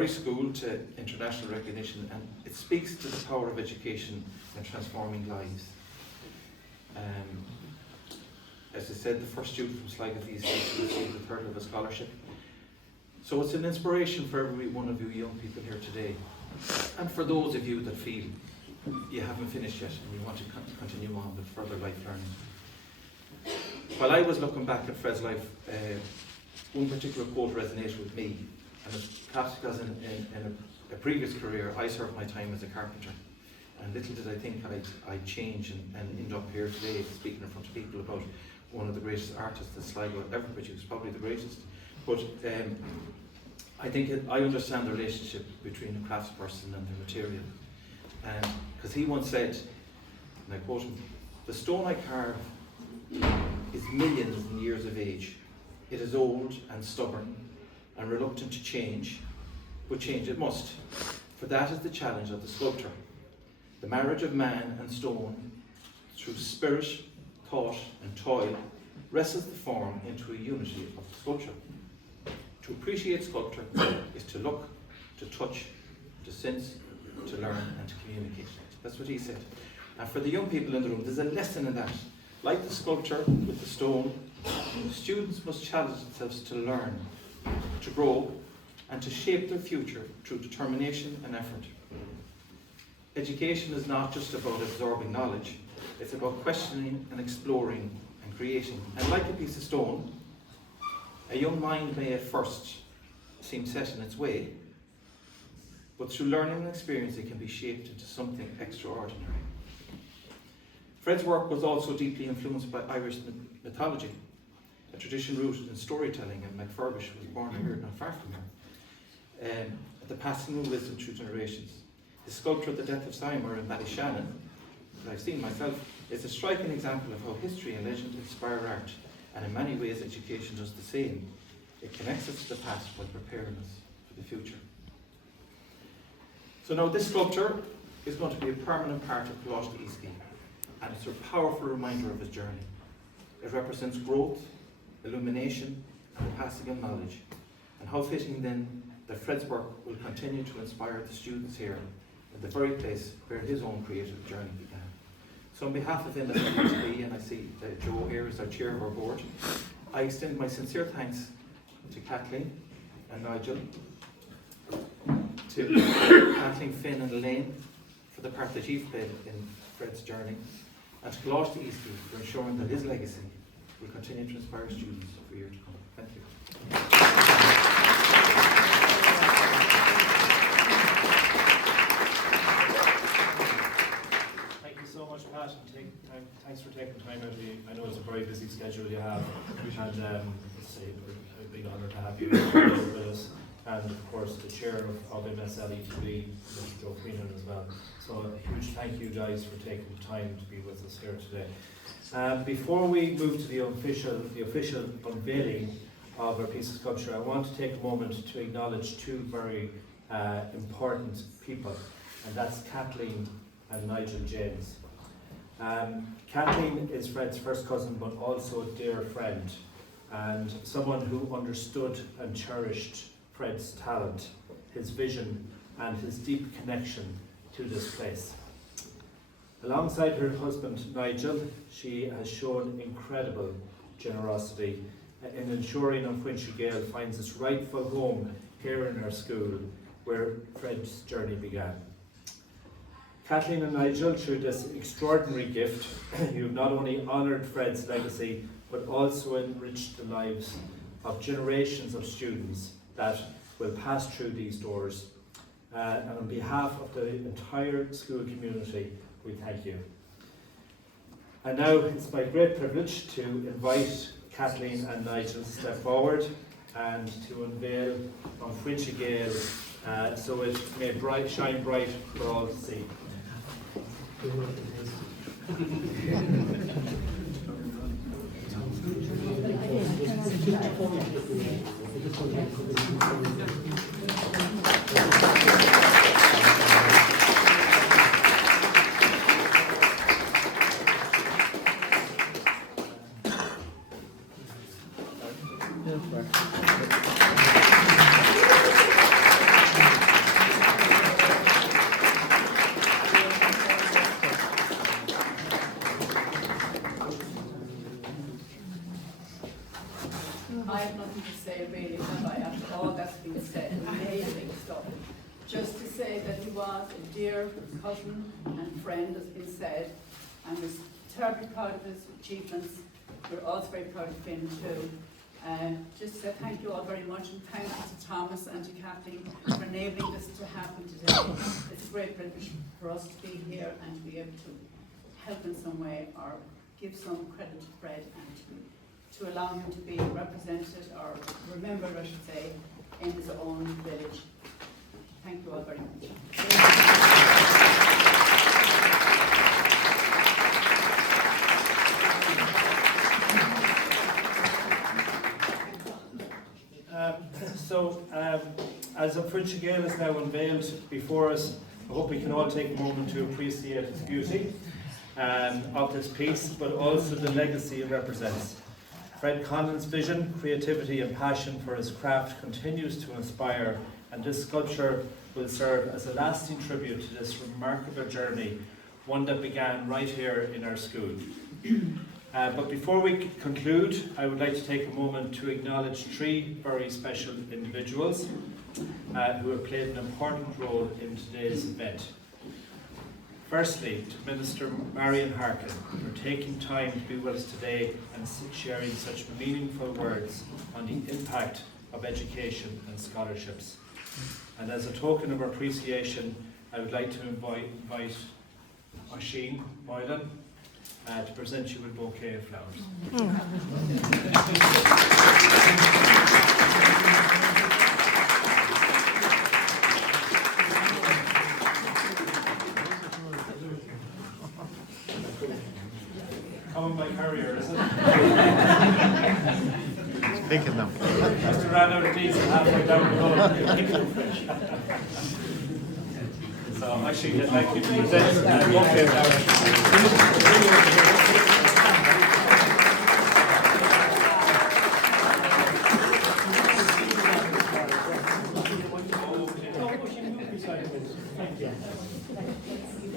very school to international recognition, and it speaks to the power of education in transforming lives. As I said, the first student from Sligo to Easkey received a third of a scholarship. So it's an inspiration for every one of you young people here today, and for those of you that feel you haven't finished yet and you want to continue on with further life learning. While I was looking back at Fred's life, one particular quote resonated with me, and it's perhaps because in a previous career I served my time as a carpenter, and little did I think I'd change and end up here today speaking in front of people about one of the greatest artists that Sligo ever produced, probably the greatest. But I think I understand the relationship between the craftsperson and the material. And because he once said, and I quote him, "The stone I carve is millions in years of age. It is old and stubborn and reluctant to change, but change it must. For that is the challenge of the sculptor. The marriage of man and stone, through spirit, thought and toil, wrestles the form into a unity of the sculpture. To appreciate sculpture is to look, to touch, to sense, to learn and to communicate." That's what he said. And for the young people in the room, there's a lesson in that. Like the sculpture with the stone, the students must challenge themselves to learn, to grow, and to shape their future through determination and effort. Education is not just about absorbing knowledge, it's about questioning and exploring and creating. And like a piece of stone, a young mind may at first seem set in its way, but through learning and experience it can be shaped into something extraordinary. Fred's work was also deeply influenced by Irish mythology, a tradition rooted in storytelling, and MacFurbish was born here, not far from here. The passing of wisdom through generations. His sculpture, The Death of Seymour in Ballyshannon, that I've seen myself, is a striking example of how history and legend inspire art, and in many ways education does the same. It connects us to the past while preparing us for the future. So now this sculpture is going to be a permanent part of Conlon Easkey, and it's a powerful reminder of his journey. It represents growth, illumination, and the passing of knowledge. And how fitting then that Fred's work will continue to inspire the students here in the very place where his own creative journey began. So on behalf of him as I to be, and I see Joe here as our chair of our board, I extend my sincere thanks to Kathleen and Nigel, to Kathleen, Finn and Elaine for the part that you've played in Fred's journey, and to Conlon Easkey for ensuring that his legacy will continue to inspire students for years to come. Thank you. Thank you so much, Pat, and thanks for taking time out of you. I know it's a very busy schedule you have, and it's a big honour to have you with us. And of course the chair of MSL ETB, Mr. Joe Queenan as well. So a huge thank you guys for taking the time to be with us here today. Before we move to the official unveiling of our piece of sculpture, I want to take a moment to acknowledge two very important people, and that's Kathleen and Nigel James. Kathleen is Fred's first cousin, but also a dear friend, and someone who understood and cherished Fred's talent, his vision, and his deep connection to this place. Alongside her husband Nigel, she has shown incredible generosity in ensuring Quincy Gale finds its rightful home here in our school, where Fred's journey began. Kathleen and Nigel, through this extraordinary gift, you've not only honoured Fred's legacy, but also enriched the lives of generations of students that will pass through these doors. And on behalf of the entire school community, we thank you. And now it's my great privilege to invite Kathleen and Nigel to step forward and to unveil on Quincy Gale, so it may shine bright for all to see. So, just to say that he was a dear cousin and friend, has been said, and we're terribly proud of his achievements. We're also very proud of him too. Just to say thank you all very much, and thank you to Thomas and to Kathleen for enabling this to happen today. It's a great privilege for us to be here and to be able to help in some way or give some credit to Fred and to allow him to be represented or remembered, I should say, in his own village. Thank you all very much. As a French Gale is now unveiled before us, I hope we can all take a moment to appreciate its beauty of this piece, but also the legacy it represents. Fred Conlon's vision, creativity and passion for his craft continues to inspire, and this sculpture will serve as a lasting tribute to this remarkable journey, one that began right here in our school. But before we conclude, I would like to take a moment to acknowledge three very special individuals who have played an important role in today's event. Firstly, to Minister Marion Harkin for taking time to be with us today and sharing such meaningful words on the impact of education and scholarships. And as a token of appreciation, I would like to invite Oisin Boylan to present you with a bouquet of flowers. Coming by courier, is it? Thinking them. Just ran out of diesel halfway down the road. So actually, I'd like you to present a bouquet of flowers.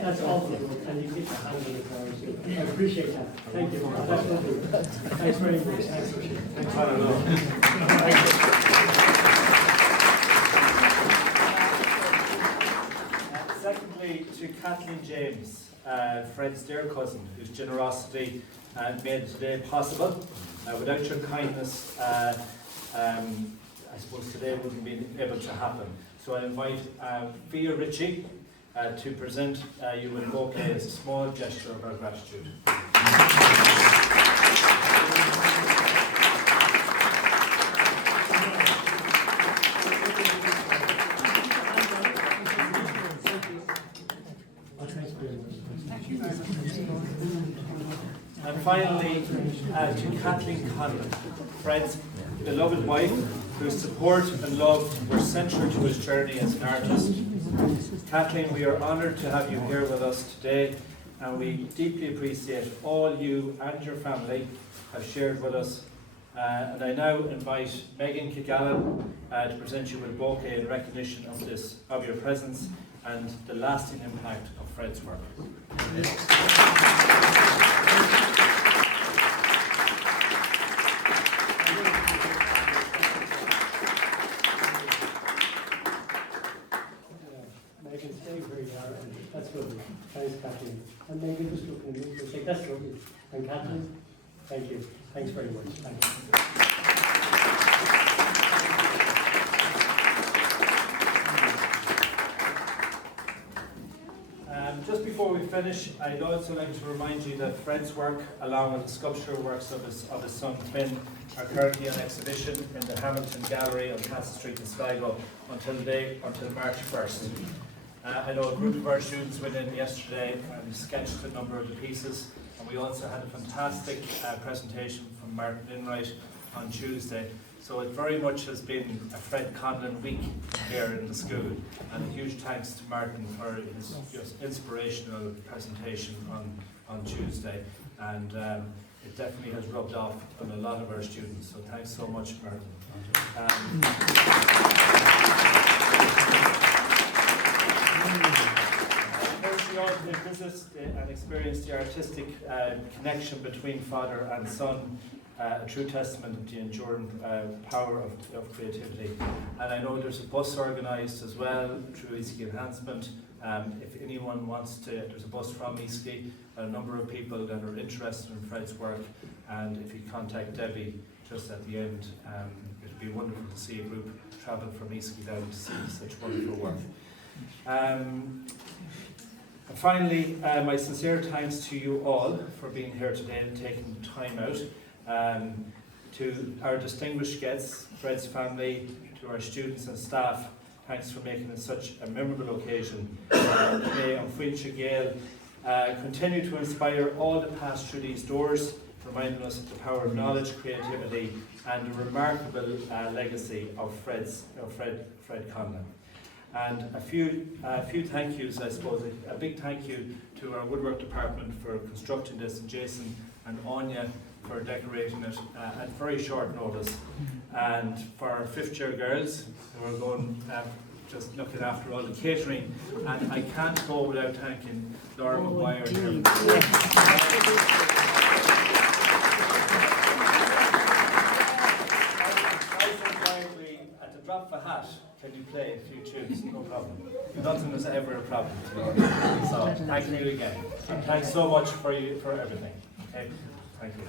That's awful, and you get the hand on the flowers. I appreciate that. Thank you. That's lovely. Thanks very much. Thanks, Oisin. Thanks. I don't know. Secondly, to Kathleen James, Fred's dear cousin, whose generosity made today possible. Without your kindness, I suppose today wouldn't be able to happen. So I invite Fia Ritchie to present you with a bouquet as a small gesture of our gratitude. And finally, to Kathleen Conlon, Fred's beloved wife, whose support and love were central to his journey as an artist. Kathleen, we are honoured to have you here with us today, and we deeply appreciate all you and your family have shared with us. And I now invite Megan Kigallan to present you with a bouquet in recognition of your presence and the lasting impact of Fred's work. Megan, stay where you are, and that's lovely. Thanks, Kathleen. And Megan, just looking at me for a sec. That's lovely. And Kathleen, thank you. Thanks very much. Thank you. Just before we finish, I'd also like to remind you that Fred's work, along with the sculptural works of his son Finn, are currently on exhibition in the Hamilton Gallery on Castle Street in Sligo until March 1st. I know a group of our students went in yesterday and sketched a number of the pieces, and we also had a fantastic presentation from Martin Inright on Tuesday. So it very much has been a Fred Conlon week here in the school, and a huge thanks to Martin for his just inspirational presentation on Tuesday, and it definitely has rubbed off on a lot of our students, so thanks so much, Martin. This witnessed and experienced the artistic connection between father and son, a true testament to the enduring power of creativity. And I know there's a bus organised as well through Easkey Enhancement. If anyone wants to, there's a bus from Easkey, a number of people that are interested in Fred's work, and if you contact Debbie just at the end, it would be wonderful to see a group travel from Easkey down to see such wonderful work. And finally, my sincere thanks to you all for being here today and taking the time out. To our distinguished guests, Fred's family, to our students and staff, thanks for making it such a memorable occasion. May an Fuinche Gael continue to inspire all that pass through these doors, reminding us of the power of knowledge, creativity, and the remarkable legacy of Fred Conlon. And a few thank yous, I suppose. A big thank you to our woodwork department for constructing this, and Jason and Anya for decorating it at very short notice, and for our fifth year girls who are going just looking after all the catering. And I can't go without thanking Laura McGuire here. At the drop of a hat, can you play a few tunes? No problem. Nothing was ever a problem. So thank you again. And thanks so much for everything. Okay? Thank you.